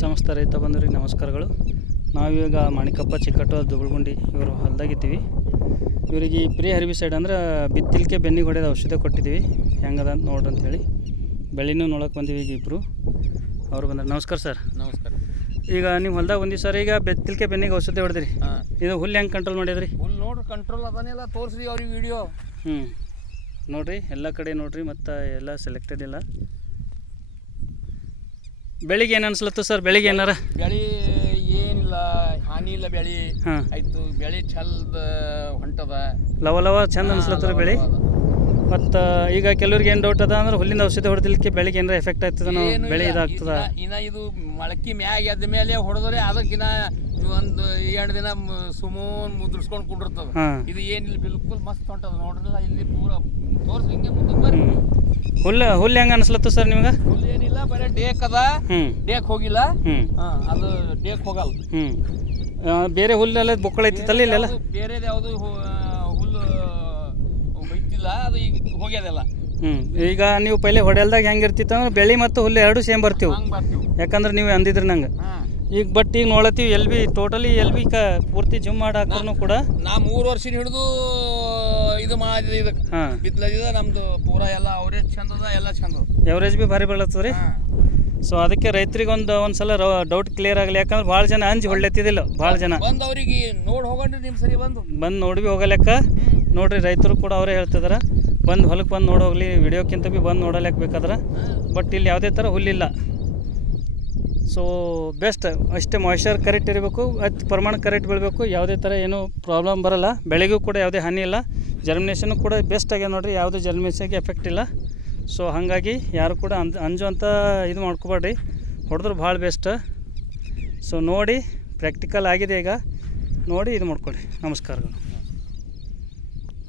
ಸಮಸ್ತ ರೈತ ಬಂಧುರಿಗೆ ನಮಸ್ಕಾರಗಳು. ನಾವೀಗ ಮಾಣಿಕಪ್ಪ ಚಿಕ್ಕಟ್ಟು ದುಗುಳ್ಗುಂಡಿ ಇವರು ಹೊಲ್ದಾಗಿದ್ದೀವಿ. ಇವರಿಗೆ ಈ ಪ್ರೀ ಹರ್ಬಿಸೈಡ್ ಅಂದ್ರೆ ಬಿತ್ತಿಲ್ಕೆ ಬೆನ್ನಿಗೆ ಹೊಡೆದ ಔಷಧ ಕೊಟ್ಟಿದ್ದೀವಿ. ಹೆಂಗದ ಅಂತ ನೋಡ್ರಿ ಅಂತೇಳಿ ಬೆಳಿನೂ ನೋಡೋಕೆ ಬಂದೀವಿ ಈಗ ಇಬ್ಬರು ಅವ್ರು ಬಂದ್ರೆ. ನಮಸ್ಕಾರ ಸರ್. ನಮಸ್ಕಾರ. ಈಗ ನೀವು ಹೊಲ್ದಾಗ ಬಂದಿವಿ ಸರ್. ಈಗ ಬೆತ್ತಿಲ್ಕೆ ಬೆನ್ನಿಗೆ ಔಷಧಿ ಹೊಡೆದ್ರಿ. ಇದು ಹುಲ್ಲು ಹೆಂಗೆ ಕಂಟ್ರೋಲ್ ಮಾಡಿದ್ರಿ? ಹುಲ್ಲು ನೋಡ್ರಿ ಕಂಟ್ರೋಲ್ ಅದನ್ನೆಲ್ಲ ತೋರಿಸ್ರಿ ಅವ್ರಿಗೆ ವಿಡಿಯೋ ಹ್ಞೂ ನೋಡಿರಿ ಎಲ್ಲ ಕಡೆ ನೋಡಿರಿ ಮತ್ತು ಎಲ್ಲ ಸೆಲೆಕ್ಟೆಡ್ ಇಲ್ಲ. ಬೆಳಿಗ್ಗೆ ಏನು ಅನ್ಸ್ಲತ್ತು ಸರ್? ಬೆಳಿಗ್ಗೆ ಏನಾರ? ಬೆಳಿ ಏನಿಲ್ಲ ಹಾನಿ ಇಲ್ಲ ಬೆಳೆ. ಹಾಂ. ಆಯ್ತು ಬೆಳೆ ಚಲ್ದ ಹೊಂಟದ. ಲವ ಲವ ಚಂದ ಅನ್ಸ್ಲತ್ತರ ಬೆಳಿ? ಮತ್ತು ಈಗ ಕೆಲವ್ರಿಗೆ ಏನು ಡೌಟ್ ಅದ ಅಂದ್ರೆ ಹುಲ್ಲಿಂದ ಔಷಧಿ ಹೊಡೆದಿಲ್ಕೆ ಬೆಳಿಗ್ಗೆ ಏನಾರ ಎಫೆಕ್ಟ್ ಆಯ್ತದ ನಾವು? ಬೆಳೆ ಇದಾಗ್ತದ? ಇನ್ನ ಇದು ಮೊಳಕೆ ಮ್ಯಾಗ ಎದ್ದ ಮೇಲೆ ಹೊಡೆದ್ರೆ ಅದಕ್ಕಿನ ಒಂದು ಎರಡು ದಿನ ಸುಮೂನ್ ಮುದ್ರಿಸ್ಕೊಂಡು ಕುಂಡಿರ್ತದ. ಹಾಂ. ಇದು ಏನಿಲ್ಲ ಬಿಲ್ಕುಲ್ ಮಸ್ತ್ ಹೊಂಟದ. ನೋಡ್ರಲ್ಲ ಇಲ್ಲಿ ಪೂರ ತೋರ್ಸ್ ಹಿಂಗೆ ಮುಂದಕ್ಕೆ ಬರ್ರಿ. ಹುಲ್ಲು ಹುಲ್ಲು ಹೆಂಗೆ ಅನ್ಸ್ಲತ್ತು ಸರ್ ನಿಮ್ಗೆ? ಹುಲ್ಲು ಏನಿಲ್ಲ ಬರೀ ಡೇಕ್ ಅದ. ಹ್ಞೂ ಡೇಕ್ ಹೋಗಿಲ್ಲ. ಹ್ಞೂ ಅದು ಡೇಕ್ ಹೋಗಲ್ಲ. ಹ್ಞೂ ಬೇರೆ ಹುಲ್ಲೆಲ್ಲ ಬೊಕ್ಕಳೈತಿತ್ತಲ್ಲ ಇಲ್ಲೆಲ್ಲ? ಬೇರೆದು ಯಾವುದು ಹುಲ್ಲು ಬೈತಿಲ್ಲ ಅದು ಈಗ ಹೋಗ್ಯದಲ್ಲ. ಹ್ಞೂ ಈಗ ನೀವು ಪೈಲೆ ಹೊಡೆಲ್ದಾಗ ಹೆಂಗೆ ಇರ್ತಿತ್ತು ಅಂದ್ರೆ ಬೆಳೆ ಮತ್ತು ಹುಲ್ಲು ಎರಡು ಸೇಮ್ ಬರ್ತೀವಿ. ಯಾಕಂದ್ರೆ ನೀವು ಅಂದಿದ್ರಿ ನಂಗೆ. ಈಗ ಬಟ್ ಈಗ ನೋಡತ್ತೀವಿ L B totally L B ಕ ಪೂರ್ತಿ ಜಿಮ್ ಮಾಡಿ ಹಾಕೋನು ಕೂಡ. ನಾ ಮೂರು ವರ್ಷ ಹಿಡಿದು ಇದು ಮಾಡಿದ ಇದಕ್ಕೆ ಹಾಂ. ಬಿತ್ತಲದಿದ ನಮ್ದು ಪೂರಾ ಎಲ್ಲ ಅವರೇಜ್ ಚಂದದ ಎಲ್ಲ ಚಂದ. ಎವರೇಜ್ ಬಿ ಭಾರಿ ಬೀಳತ್ತದ ರೀ. ಸೊ ಅದಕ್ಕೆ ರೈತರಿಗೆ ಒಂದು ಒಂದ್ಸಲ ಡೌಟ್ ಕ್ಲಿಯರ್ ಆಗಲಿ ಯಾಕಂದ್ರೆ ಭಾಳ ಜನ ಅಂಜಿ ಹೊಳ್ಳೆತ್ತಿದಿಲ್ಲ ಭಾಳ ಜನ. ಬಂದು ಅವ್ರಿಗೆ ನೋಡಿ ಹೋಗಣ್ರಿ ನಿಮ್ಮ ಸರಿ ಬಂದು. ಬಂದು ನೋಡಿ ಬಿ ಹೋಗಲೆಕ್ಕ ನೋಡ್ರಿ ರೈತರು ಕೂಡ ಅವರೇ ಹೇಳ್ತಿದಾರೆ. ಬಂದು ಹೊಲಕ್ಕೆ ಬಂದು ನೋಡಿ ಹೋಗ್ಲಿ ವಿಡಿಯೋಕ್ಕಿಂತ ಬಿ ಬಂದು ನೋಡಲೆಕ್ಕ ಬೇಕಾದ್ರೆ. ಬಟ್ ಇಲ್ಲಿ ಯಾವುದೇ ಥರ ಹುಲ್ಲಿಲ್ಲ. ಸೊ ಬೆಸ್ಟ್ ಅಷ್ಟೇ ಮಾಯ್ಶ್ಚರ್ ಕರೆಕ್ಟ್ ಇರಬೇಕು ಅದು ಪ್ರಮಾಣ ಕರೆಕ್ಟ್ ಬೀಳಬೇಕು, ಯಾವುದೇ ಥರ ಏನೂ ಪ್ರಾಬ್ಲಮ್ ಬರಲ್ಲ. ಬೆಳೆಗೂ ಕೂಡ ಯಾವುದೇ ಹಾನಿ ಇಲ್ಲ. ಜರ್ಮಿನೇಷನ್ ಕೂಡ ಬೆಸ್ಟ್ ಆಗ್ಯದ ನೋಡಿರಿ, ಯಾವುದೇ ಜರ್ಮಿನೇಷನ್ಗೆ ಎಫೆಕ್ಟ್ ಇಲ್ಲ. ಸೊ ಹಾಗಾಗಿ ಯಾರು ಕೂಡ ಅಂಜ ಅಂಜುವಂಥ ಇದು ಮಾಡ್ಕೋಬೇಡ್ರಿ ಹೊಡೆದ್ರೆ ಭಾಳ ಬೆಸ್ಟ್ ಸೊ ನೋಡಿ ಪ್ರಾಕ್ಟಿಕಲ್ ಆಗಿದೆ ಈಗ. ನೋಡಿ, ಇದು ಮಾಡ್ಕೊಳ್ಳಿ ನಮಸ್ಕಾರಗಳು.